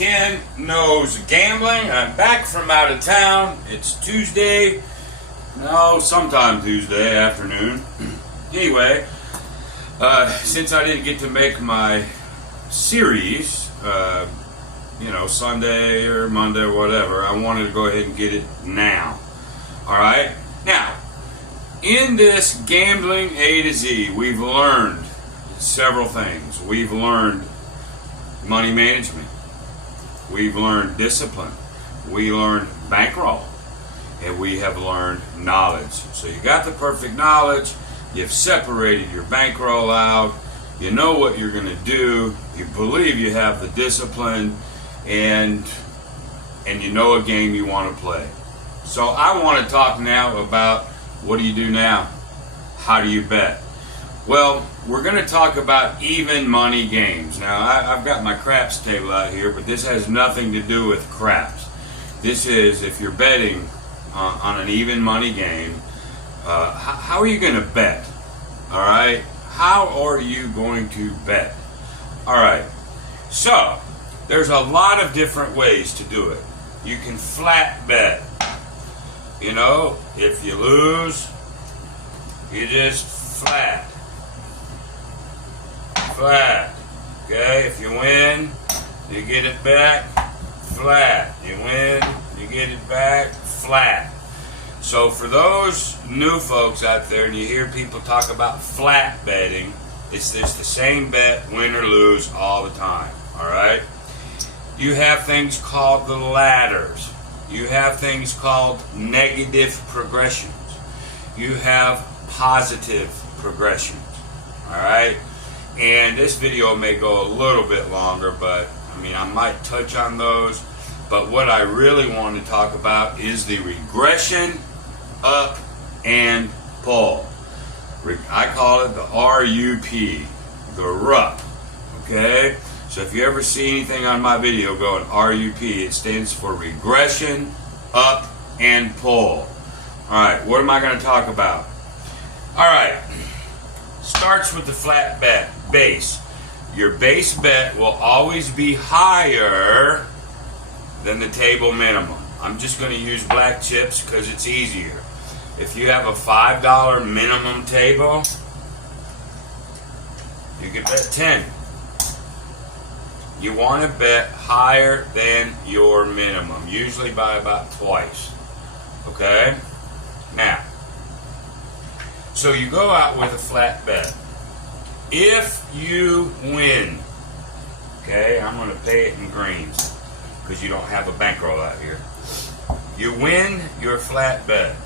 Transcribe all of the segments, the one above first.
Ken Knows Gambling. I'm back from out of town. It's Tuesday. No, sometime Tuesday afternoon. Anyway, since I didn't get to make my series, Sunday or Monday or whatever, I wanted to go ahead and get it now. Alright? Now, in this gambling A to Z, we've learned several things. We've learned money management. We've learned discipline. We learned bankroll. And we have learned knowledge. So you got the perfect knowledge. You've separated your bankroll out. You know what you're going to do. You believe you have the discipline. And you know a game you want to play. So I want to talk now about what do you do now? How do you bet? Well, we're going to talk about even money games. Now, I've got my craps table out here, but this has nothing to do with craps. This is if you're betting on an even money game, how are you going to bet? All right? How are you going to bet? All right. So, there's a lot of different ways to do it. You can flat bet. You know, if you lose, you just flat. Flat. Okay, if you win, you get it back, flat. You win, you get it back, flat. So for those new folks out there, and you hear people talk about flat betting, it's just the same bet, win or lose, all the time. Alright? You have things called the ladders. You have things called negative progressions. You have positive progressions. Alright? And this video may go a little bit longer, but I might touch on those. But what I really want to talk about is the regression, up, and pull. I call it the RUP, the RUP. Okay? So if you ever see anything on my video going RUP, it stands for regression, up, and pull. Alright, what am I going to talk about? Alright, starts with the flat bet base. Your base bet will always be higher than the table minimum. I'm just going to use black chips because it's easier. If you have a $5 minimum table, you can bet 10. You want to bet higher than your minimum, usually by about twice. Okay? Now, so you go out with a flat bet. If you win, okay, I'm going to pay it in greens because you don't have a bankroll out here. You win your flat bet.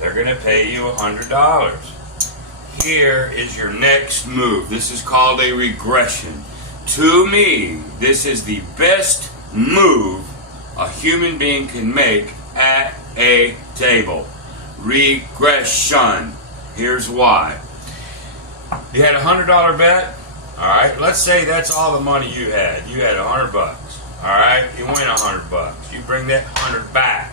They're going to pay you $100. Here is your next move. This is called a regression. To me, this is the best move a human being can make at a table. Regression. Here's why. You had a $100 bet. Alright, let's say that's all the money you had. You had $100. Alright, you win $100. You bring that 100 back.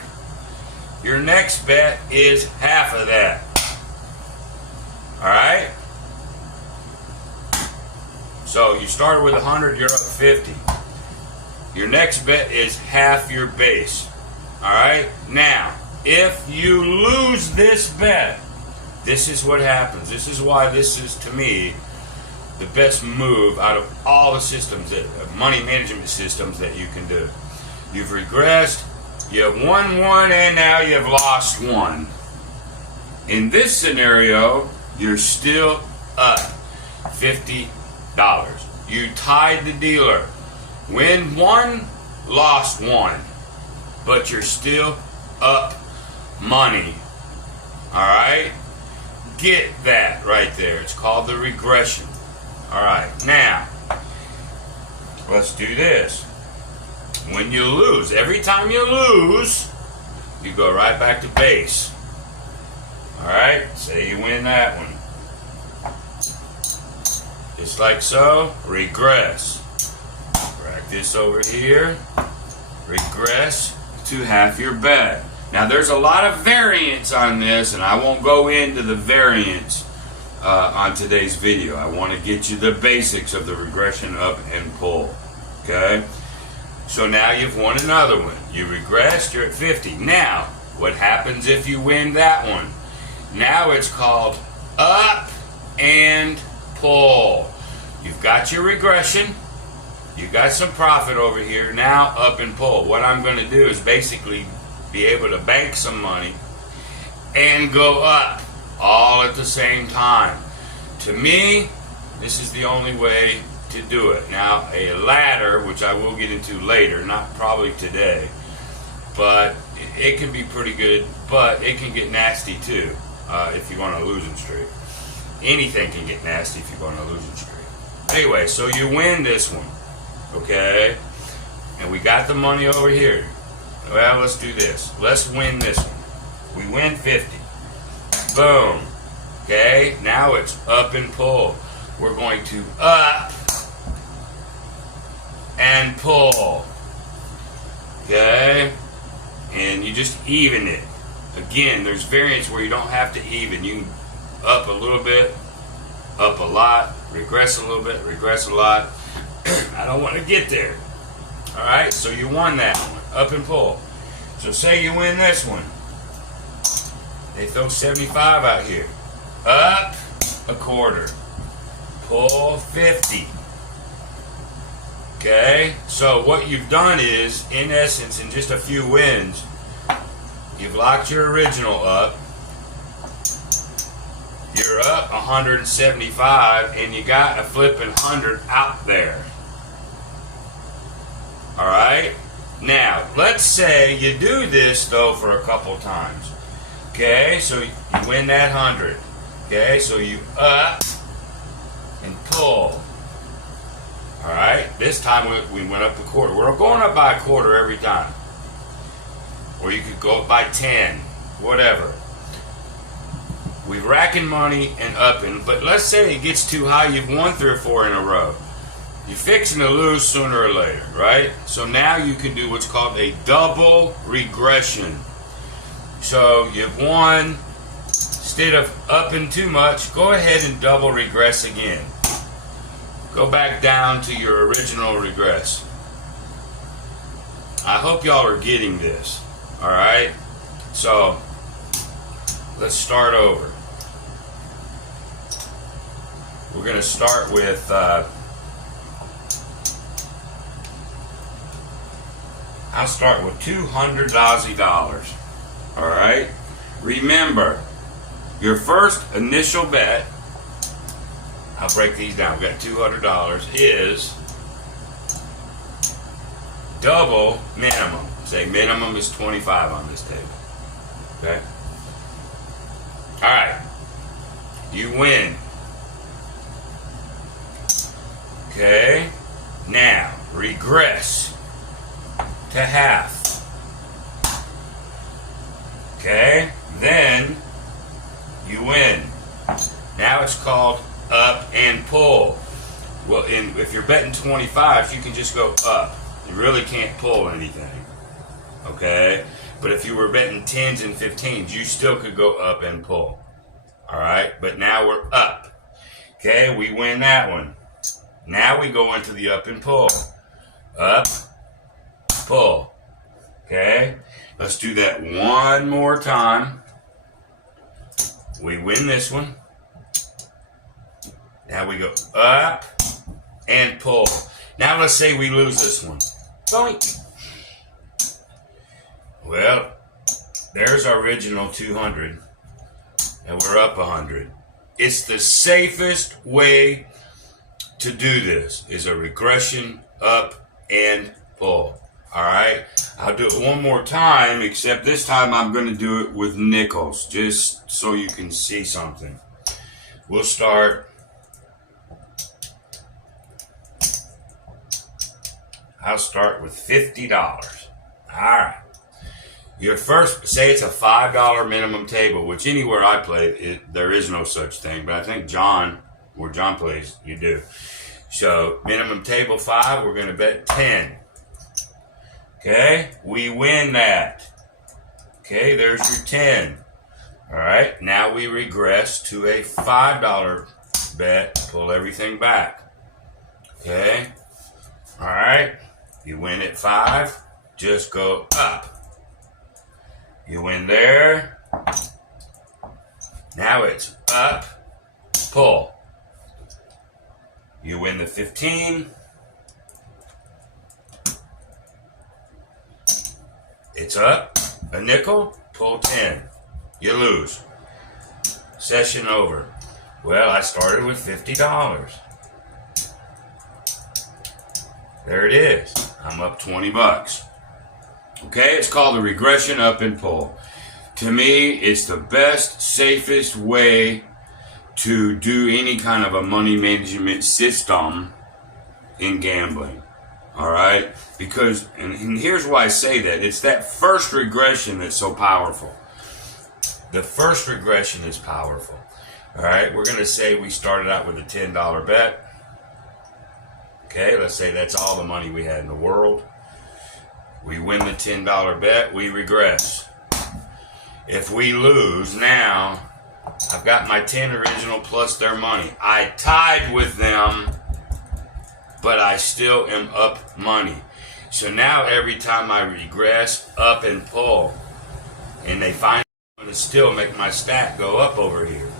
Your next bet is half of that. Alright? So you started with 100, you're up 50. Your next bet is half your base. Alright? Now, if you lose this bet, this is what happens. This is why this is, to me, the best move out of all the systems, money management systems that you can do. You've regressed, you have won one, and now you have lost one. In this scenario, you're still up $50. You tied the dealer. Win one, lost one. But you're still up money. Alright? Get that right there. It's called the regression. Alright, now, let's do this. When you lose, every time you lose, you go right back to base. Alright, say you win that one. Just like so, regress. Practice over here. Regress to half your bet. Now there's a lot of variance on this, and I won't go into the variance on today's video. I want to get you the basics of the regression up and pull. Okay? So now you've won another one. You regressed, you're at 50. Now, what happens if you win that one? Now it's called up and pull. You've got your regression. You got some profit over here. Now up and pull. What I'm going to do is basically be able to bank some money and go up all at the same time. To me, this is the only way to do it. Now, a ladder, which I will get into later, not probably today, but it can be pretty good, but it can get nasty too if you're on a losing streak. Anything can get nasty if you're on a losing streak. Anyway, so you win this one, okay? And we got the money over here. Well, let's do this. Let's win this one. We win 50. Boom. Okay, now it's up and pull. We're going to up and pull. Okay? And you just even it. Again, there's variants where you don't have to even. You can up a little bit, up a lot, regress a little bit, regress a lot. I don't want to get there. Alright, so you won that one. Up and pull. So say you win this one. They throw 75 out here. Up a quarter. Pull 50. Okay? So what you've done is, in essence, in just a few wins, you've locked your original up. You're up 175 and you got a flipping 100 out there. Alright? Now, let's say you do this though for a couple times. Okay, so you win that 100. Okay, so you up and pull. Alright, this time we went up a quarter. We're going up by a quarter every time. Or you could go up by 10, whatever. We're racking money and upping, but let's say it gets too high, you've won 3 or 4 in a row. You're fixing to lose sooner or later, right? So now you can do what's called a double regression. So you've won, instead of upping too much, go ahead and double regress again. Go back down to your original regress. I hope y'all are getting this, alright? So, let's start over. We're going to start with I'll start with 200 Aussie dollars. Alright? Remember, your first initial bet, I'll break these down, we've got $200, is double minimum. Say minimum is 25 on this table. Okay? Alright. You win. Okay? Now, regress to half. Okay? Then, you win. Now it's called up and pull. Well, if you're betting 25s, you can just go up. You really can't pull anything. Okay? But if you were betting 10s and 15s, you still could go up and pull. Alright? But now we're up. Okay? We win that one. Now we go into the up and pull. Up, pull. Okay? Let's do that one more time. We win this one. Now we go up and pull. Now let's say we lose this one. Boink. Well, there's our original 200. And we're up 100. It's the safest way to do this, is a regression up and pull. Alright? I'll do it one more time, except this time I'm going to do it with nickels, just so you can see something. We'll start. I'll start with $50. Alright. Your first, say it's a $5 minimum table, which anywhere I play, there is no such thing, but I think where John plays, you do. So, minimum table 5, we're going to bet 10. Okay, we win that. Okay, there's your 10. Alright, now we regress to a $5 bet, pull everything back. Okay, alright, You win at 5, just go up. You win there. Now it's up, pull. You win the 15. It's up, a nickel, pull 10. You lose. Session over. Well, I started with $50. There it is. I'm up 20 bucks. Okay, it's called the regression up and pull. To me, it's the best, safest way to do any kind of a money management system in gambling. All right? Because, and here's why I say that. It's that first regression that's so powerful. The first regression is powerful. All right? We're going to say we started out with a $10 bet. Okay, let's say that's all the money we had in the world. We win the $10 bet, we regress. If we lose, now I've got my 10 original plus their money. I tied with them, but I still am up money. So now every time I regress, up and pull, and they find I'm going to still make my stack go up over here.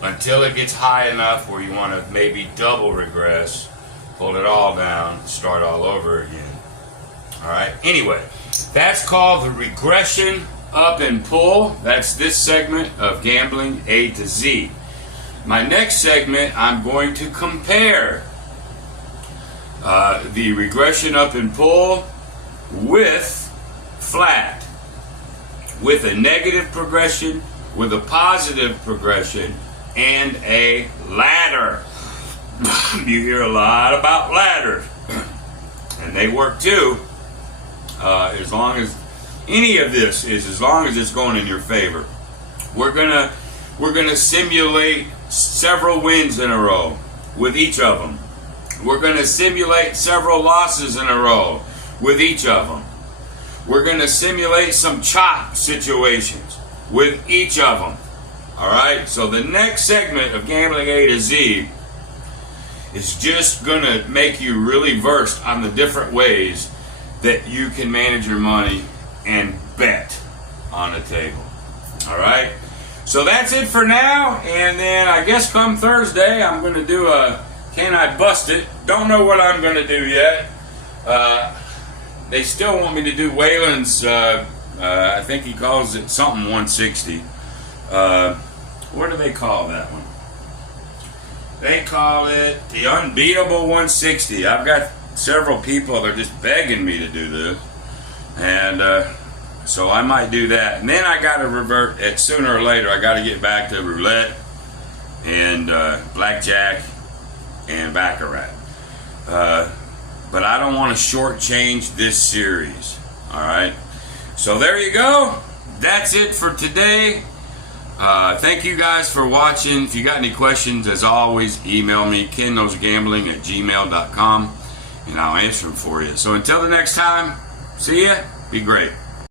Until it gets high enough where you want to maybe double regress, pull it all down, start all over again. All right. Anyway, that's called the regression up and pull. That's this segment of Gambling A to Z. My next segment, I'm going to compare the regression up and pull with flat, with a negative progression, with a positive progression, and a ladder. You hear a lot about ladders, and they work too. As long as any of this is, as long as it's going in your favor. We're gonna simulate several wins in a row with each of them. We're gonna simulate several losses in a row with each of them. We're gonna simulate some chop situations with each of them. All right. So the next segment of Gambling A to Z is just gonna make you really versed on the different ways that you can manage your money and bet on the table. All right. So that's it for now. And then I guess come Thursday, I'm going to do a Can I Bust It? Don't know what I'm going to do yet. They still want me to do Waylon's, I think he calls it something 160. What do they call that one? They call it the Unbeatable 160. I've got several people that are just begging me to do this. And so I might do that. And then I got to revert at sooner or later. I got to get back to roulette and blackjack and baccarat. But I don't want to shortchange this series. All right. So there you go. That's it for today. Thank you guys for watching. If you got any questions, as always, email me, kenknowsgambling@gmail.com, and I'll answer them for you. So until the next time, see ya. Be great.